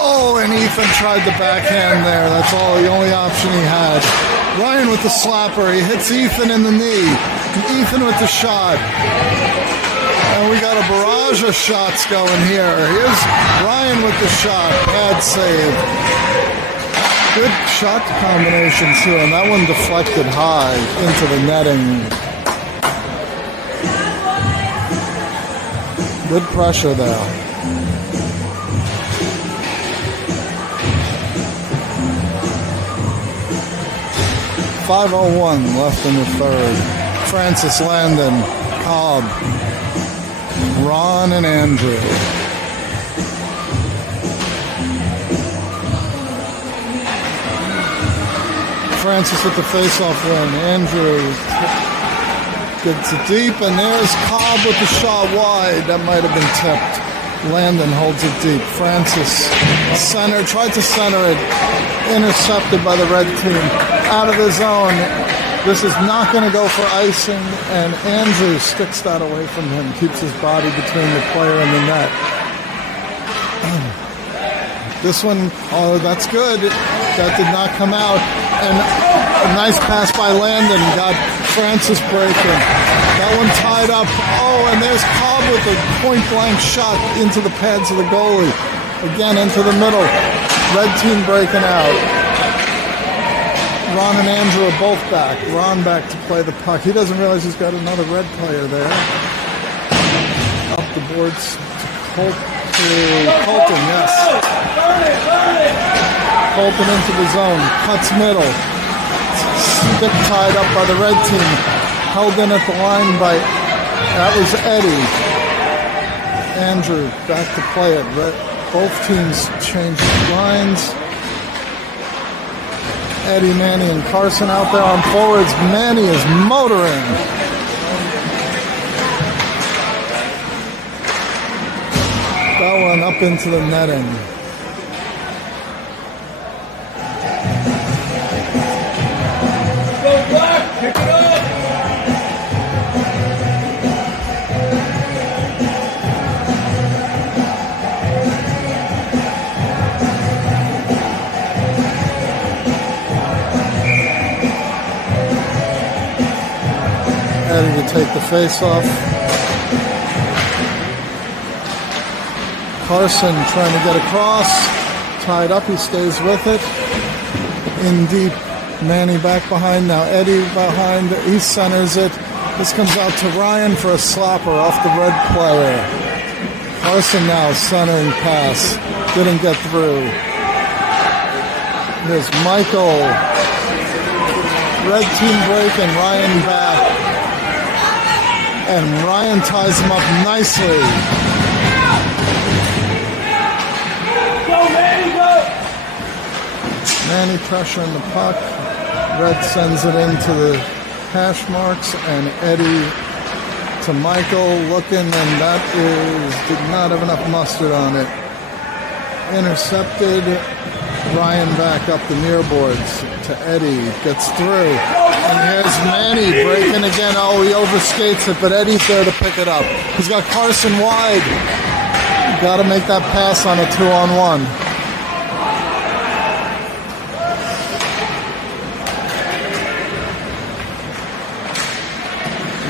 Oh, and Ethan tried the backhand there. That's the only option he had. Ryan with the slapper. He hits Ethan in the knee. Ethan with the shot. And we got a barrage of shots going here. Here's Ryan with the shot. Bad save. Good shot combinations here. And that one deflected high into the netting. Good pressure there. 5:01 left in the third. Francis, Landon, Cobb, Ron, and Andrew. Francis with the face-off win. Andrew gets it deep, and there's Cobb with the shot wide. That might have been tipped. Landon holds it deep. Francis tried to center it. Intercepted by the red team. Out of the zone. This is not going to go for icing, and Andrew sticks that away from him. Keeps his body between the player and the net. This one, oh, that's good. That did not come out. And a nice pass by Landon. Got Francis breaking. That one tied up. Oh, and there's Cobb with a point-blank shot into the pads of the goalie. Again, into the middle. Red team breaking out. Ron and Andrew are both back. Ron back to play the puck. He doesn't realize he's got another red player there. Up the boards to Colton, yes. Colton into the zone. Cuts middle. Stick tied up by the red team. Held in at the line by, that was Eddie. Andrew back to play it. Both teams changed lines. Eddie, Manny, and Carson out there on forwards. Manny is motoring. That one up into the netting. Go Black! Pick it up! Eddie to take the face off. Carson trying to get across. Tied up, he stays with it. In deep. Manny back behind. Now Eddie behind. He centers it. This comes out to Ryan for a slapper off the red player. Carson now centering pass. Didn't get through. There's Michael. Red team breaking. Ryan back. And Ryan ties him up nicely. Go, Manny, go! Manny pressuring the puck. Red sends it into the hash marks, and Eddie to Michael looking, and that did not have enough mustard on it. Intercepted. Ryan back up the near boards to Eddie. Gets through. And here's Manny breaking again. Oh, he overskates it, but Eddie's there to pick it up. He's got Carson wide. Got to make that pass on a 2-on-1.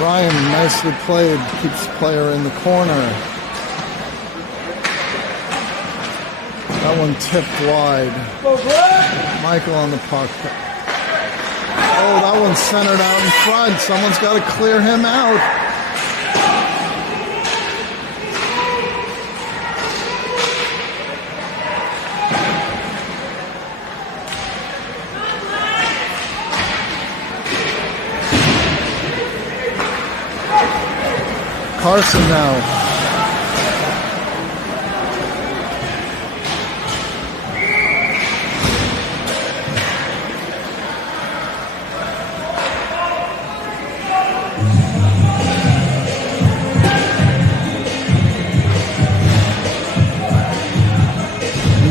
Ryan nicely played. Keeps the player in the corner. That one tipped wide. Michael on the puck. Oh, that one's centered out in front. Someone's got to clear him out. Carson now.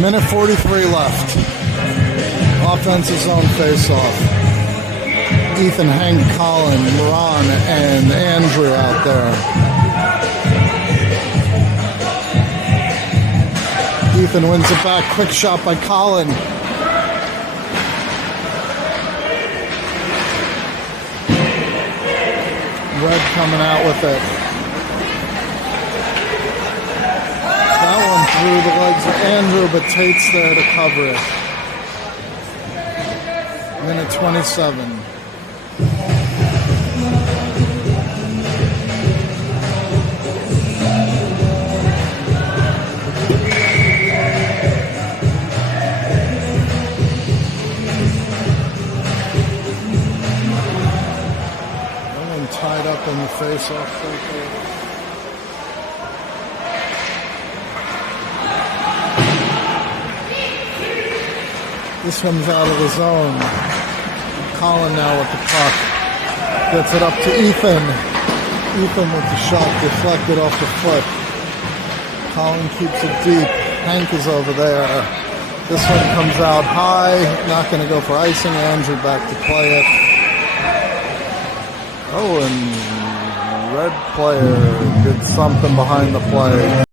Minute 43 left. Offensive zone face-off. Ethan, Hank, Colin, Moran, and Andrew out there. Ethan wins it back. Quick shot by Colin. Red coming out with it. That one through the legs of Andrew, but Tate's there to cover it. Minute 27. Tied up in the face-off circle. This one's out of the zone. Colin now with the puck. Gets it up to Ethan. Ethan with the shot deflected off the foot. Colin keeps it deep. Hank is over there. This one comes out high. Not going to go for icing. Andrew back to play it. Oh, and red player did something behind the play.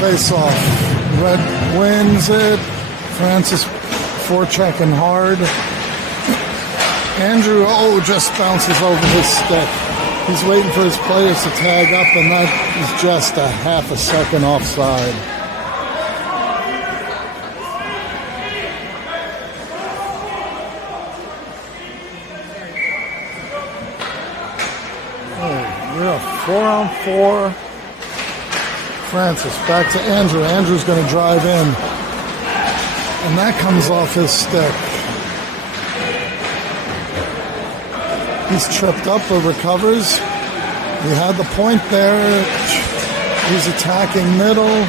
Face off. Red wins it. Francis forechecking hard. Andrew, just bounces over his stick. He's waiting for his players to tag up, and that is just a half a second offside. We're a 4-on-4. Francis back to Andrew. Andrew's going to drive in. And that comes off his stick. He's tripped up but recovers. He had the point there. He's attacking middle.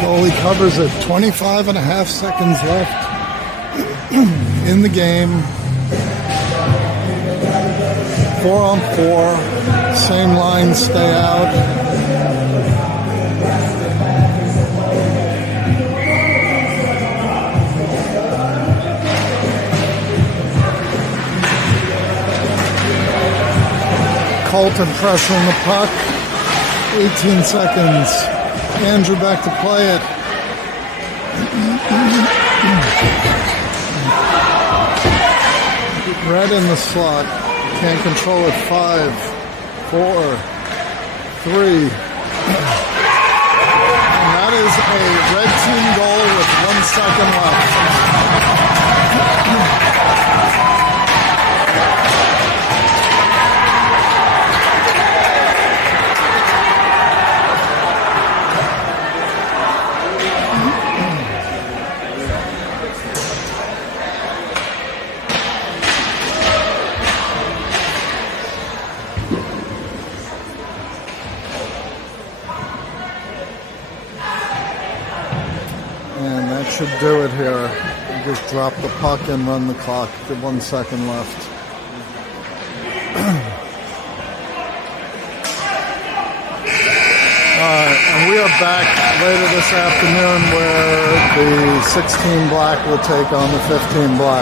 Goalie covers it. 25 and a half seconds left in the game. 4-on-4. Same line, stay out. Colton pressuring the puck. 18 seconds. Andrew back to play it. Red in the slot. Can't control it. 5, 4, 3. And that is a red team goal with 1 second left. And that should do it here. You just drop the puck and run the clock. 1 second left. And we are back later this afternoon where the 16 Black will take on the 15 Black.